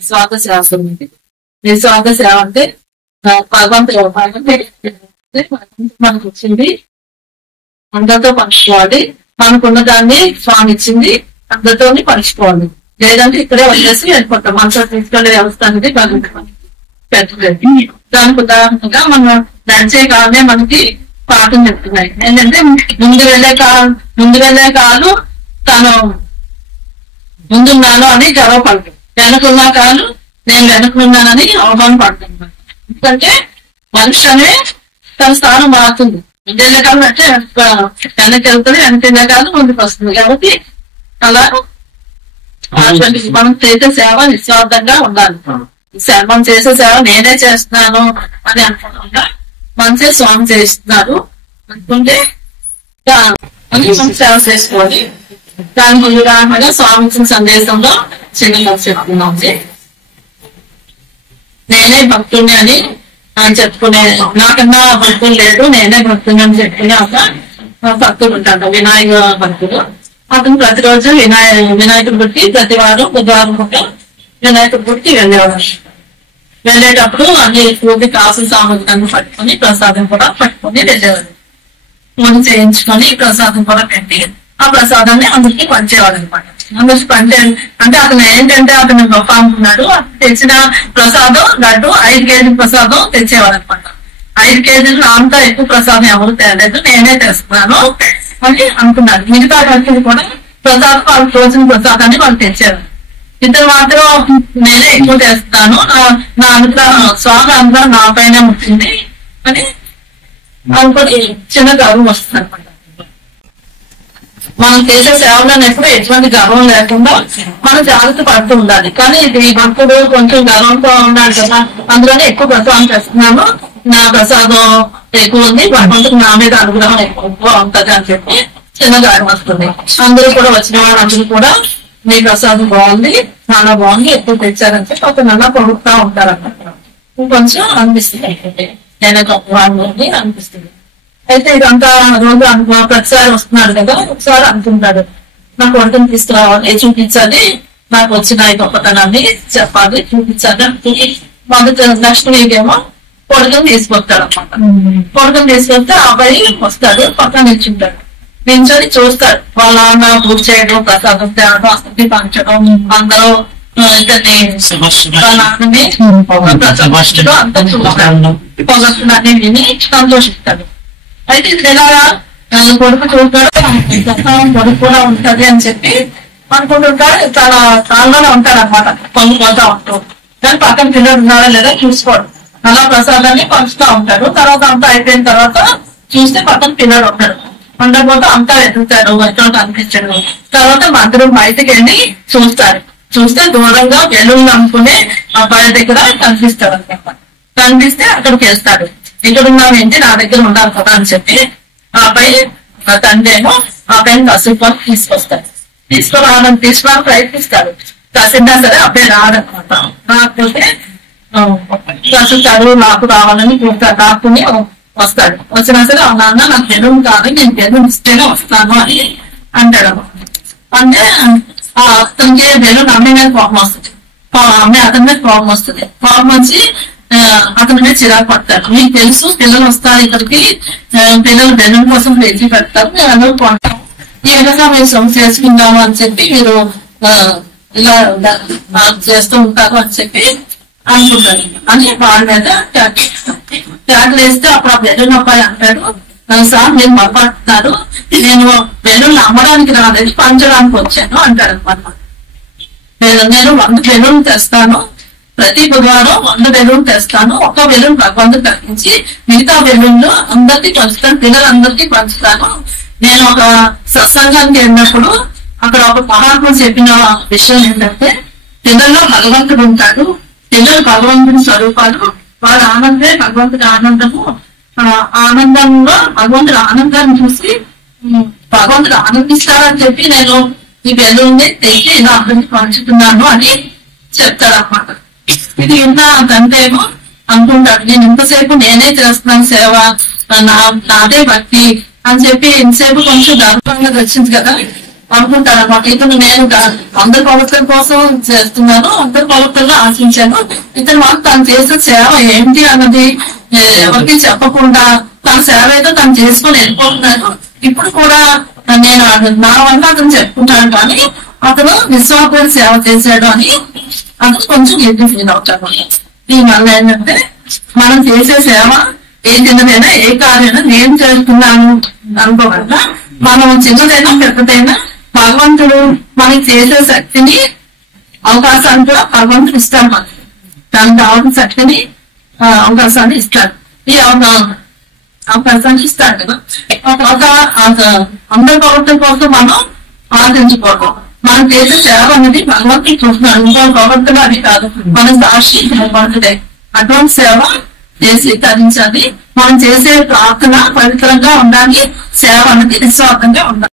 నిస్వార్థ సేవ ఉంది. నిస్వార్థ సేవ అంటే భగవంతుడు మనకు వచ్చింది అందరితో పంచుకోవాలి. మనకున్న దాన్ని స్వామి ఇచ్చింది అందరితో పంచుకోవాలి. లేదంటే ఇక్కడే వచ్చేసి వెళ్ళిపోతాం. మనతో తీసుకెళ్లే వ్యవస్థ అనేది భగవంతుడు పెట్టలేదు. దానికి ఉదాహరణగా మనం నడిచే కాలనే మనకి పాఠం చెప్తున్నాయి. ఏంటంటే ముందు వెళ్ళే కాలు తను ముందున్నాను అని గర్వపడతాం. వెనకున్న కాలు నేను వెనకున్నానని అవమానం పడుతున్నాను. ఎందుకంటే మనిషి అనే తన స్థానం మారుతుంది. ముందెళ్ళే కాలం అంటే వెనక్కి వెళ్తుంది, వెనకెళ్ళే కాలం ముందుకు వస్తుంది. కాబట్టి అలా మనం చేసే సేవ నిస్వార్థంగా ఉండాలి. మనం చేసే సేవ నేనే చేస్తున్నాను అని అనుకుంటా మనసే స్వామి చేస్తున్నారు అనుకుంటే మనం సేవ చేసుకోవాలి. దానికి ఉదాహరణగా స్వామి ఇచ్చిన సందేశంలో చిన్నగా చెప్తున్నాం. నేనే భక్తుని అని చెప్పుకునే, నాకన్నా భక్తులు లేడు, నేనే భక్తుని అని చెప్పుకునే ఒక భక్తులు ఉంటాడు, వినాయక భక్తుడు. అతను ప్రతిరోజు వినాయకుడి గుడికి ప్రతి వారం బుధవారం పూట వినాయకుడి గుడికి వెళ్ళేవాడు. వెళ్ళేటప్పుడు అన్ని పూర్తి కాసుల సామగ్రిని పట్టుకుని ప్రసాదం కూడా పట్టుకుని వెళ్ళేవాడు. పూజ చేయించుకొని ప్రసాదం కూడా పెట్టి ఆ ప్రసాదాన్ని అందరికి పంచేవాడు అనమాట. అందరికి అంటే అతను ఏంటంటే అతను గొప్ప అనుకున్నాడు. తెచ్చిన ప్రసాదం లడ్డు 5 కేజీల ప్రసాదం తెచ్చేవాడు అనమాట. 5 కేజీలు అంతా ఎక్కువ ప్రసాదం ఎవరు తేలేదు, నేనే తెస్తున్నాను అని అనుకున్నాడు. మిగతా వ్యక్తులు కూడా ప్రసాదం వాళ్ళకి రోజున ప్రసాదాన్ని వాళ్ళు తెచ్చారు. ఇద్దరు మాత్రం నేనే ఎక్కువ తెస్తాను, నా అనుగ్రహం స్వామి అనుగ్రహం నా పైన ముట్టింది అని అనుకుని చిన్న గర్వం వస్తుంది అనమాట. మనం చేసే సేవలో ఎప్పుడు ఎటువంటి గర్వం లేకుండా మనం జాగ్రత్త పడుతూ ఉండాలి. కానీ ఈ భక్తుడు కొంచెం గర్వంతో ఉండాలి కదా, అందులోనే ఎక్కువ ప్రసాదం చేస్తున్నాను, నా ప్రసాదం ఎక్కువ ఉంది, భగవంతుడు నా మీద అనుగ్రహం ఎక్కువ ఉంటది అని చెప్పి చిన్న గర్వం వస్తుంది. అందరూ కూడా వచ్చిన వాళ్ళందరూ కూడా మీ ప్రసాదం బాగుంది, చాలా బాగుంది, ఎక్కువ తెచ్చారని చెప్పి ఒక నెల పొడుగుతా ఉంటారన్నమాట. కొంచెం అనిపిస్తుంది, నేను గొప్పవాడిని అనిపిస్తుంది. అయితే ఇదంతా రోజు ప్రతిసారి వస్తున్నాడు కదా, ఒకసారి అనుకుంటాడు నా కొడుకుని తీసుకురావాలి, చూపించాలి, నాకు వచ్చిన గొప్పతనాన్ని చెప్పాలి, చూపించాలి అనుకుని మొదటి నెక్స్ట్ వీక్ ఏమో కొడుకుని తీసుకొస్తాడు అనమాట. కొడుకుని తీసుకొస్తే ఆ అబ్బాయి వస్తాడు, పక్కన నిల్చుంటాడు. నిల్చొని చూస్తాడు వాళ్ళ నాన్న పూజ చేయడం, ప్రసాదం తేవడం, అసలు పంచడం, అందరూ ఇద్దరిని వాళ్ళ నాన్నని ప్రసాదం అంతా చూస్తాడు. పొగస్తున్నాన్ని విని సంతోషిస్తాడు. అయితే ఇలాగా కొడుకు చూస్తాడు, కొడుకు కూడా ఉంటది అని చెప్పి అనుకుంటుంటాడు. చాలా కాళ్ళలోనే ఉంటాడు అనమాట, పొంగిపోతా ఉంటాడు. కానీ పక్కన పిల్లలు ఉన్నాడా లేదా చూసుకోడు. అలా ప్రసాదాన్ని పంచుతా ఉంటాడు. తర్వాత అంతా అయిపోయిన తర్వాత చూస్తే పక్కన పిల్లలు ఉంటాడు. ఉండకపోతే అంతా ఎదుగుతాడు, ఎక్కడ కనిపించడు. తర్వాత మధ్యలో బయటకు వెళ్ళి చూస్తాడు. చూస్తే దూరంగా వెలుగులు అనుకునే అబ్బాయి దగ్గర కనిపిస్తాడు అనమాట. కనిపిస్తే అక్కడికి వెళ్తాడు. ఇక్కడ ఉన్నావేంటి, నా దగ్గర ఉండాలి కదా అని చెప్పి ఆ అబ్బాయి తండ్రి ఏమో ఆ అబ్బాయిని కసుకొని తీసుకొస్తాడు. తీసుకోవడానికి ప్రయత్నిస్తాడు. కసినా సరే అబ్బాయి రాడనమాట. రాకపోతే కసుతాడు, నాకు రావాలని రాకుని వస్తాడు. వచ్చినా సరే నాన్న నాకు బెలూన్ కాదు, నేను బెలూన్ ఇస్తేనే వస్తాను అని అంటాడు. అంటే అతనికి బెలూన్ అమ్మాయి మీద కోపం వస్తుంది. అమ్మాయి అతని మీద కోపం వస్తుంది. కోపం వచ్చి అతని మీద చిరాకు పడతారు. మీకు తెలుసు పిల్లలు వస్తారు ఇక్కడికి, పిల్లలు బెలూన్ కోసం వేచి పెడతారు, నేను అందరూ కొంటాం, ఈ ఎగసామేసం చేసుకుందాము అని చెప్పి మీరు ఇలా చేస్తూ ఉంటారు అని చెప్పి అనుకుంటారు అని వాళ్ళ మీద ట్యాగ్ వేస్తే అప్పుడు ఆ బెలూన్ అబ్బాయి అంటాడు, సార్ నేను పొరపాటున్నారు, నేను బెలూన్ అమ్మడానికి రాలేదు, పంచడానికి వచ్చాను అంటాడు అనమాట. నేను 100 బెలూన్ తెస్తాను, ప్రతి బుధవారం 100 బెలూన్ తెస్తాను, ఒక బెలూన్ భగవంతుడు తగ్గించి మిగతా బెలూన్లు అందరికీ పంచుతాను, పిల్లలందరికీ పంచుతాను. నేను ఒక సత్సంగానికి వెళ్ళినప్పుడు అక్కడ ఒక మహాత్ముడు చెప్పిన విషయం ఏంటంటే, పిల్లల్లో భగవంతుడు ఉంటాడు, పిల్లలు భగవంతుని స్వరూపాలు, వాళ్ళ ఆనందే భగవంతుడి ఆనందము. ఆనందంలో భగవంతుడు ఆనందాన్ని చూసి భగవంతుడు ఆనందిస్తారని చెప్పి నేను ఈ బెలూన్ని తెచ్చి ఇలా అందరికి పంచుతున్నాను అని చెప్తాడన్నమాట. ఇది విన్నా తండ్రేమో అనుకుంటాడు, నేను ఇంతసేపు నేనే చేస్తున్నాను సేవ, నాదే భక్తి అని చెప్పి ఇంతసేపు కొంచెం గర్వంగా వచ్చింది కదా అనుకుంటాడు అన్నమాట. ఇతను నేను అందరి పవిత్రుల కోసం చేస్తున్నాను, అందరి పవిత్రులు ఆశించాను, ఇతను మాకు తను చేసే సేవ ఏంటి అన్నది ఎవరికి చెప్పకుండా తన సేవ అయితే తను చేసుకొని వెళ్ళిపోతున్నాడు. ఇప్పుడు కూడా నేను నా వల్ల అతను చెప్పుకుంటాడు, కానీ అతను విశ్వాస సేవ చేశాడు అని అతను కొంచెం ఎదురు ఫీల్ అవుతాడు. దీనివల్ల ఏంటంటే మనం చేసే సేవ ఏ చిన్నదైనా ఏ కార్యమైనా నేను చేస్తున్నాను అనుకోకుండా, మనం చిన్నదైనా పెద్దదైనా భగవంతుడు మనకి చేసే శక్తిని అవకాశాన్ని కూడా భగవంతుడు ఇస్తాడు. మనకి దానికి కావాల్సిన శక్తిని అవకాశాన్ని ఇస్తాడు. ఈ అవకాశాన్ని ఇస్తాడు కదా. అందరి భగవంతుల కోసం మనం ఆశించుకోవడం, మనం చేసే సేవ అనేది భగవంతుడు చూస్తున్నాడు, ఇంకో భగవంతుడు అది కాదు, మన సాక్షి భగవంతుడే. అటువంటి సేవ చేసి తరించాలి. మనం చేసే ప్రార్థన పవిత్రంగా ఉండాలి, సేవ అనేది నిస్వార్థంగా ఉండాలి.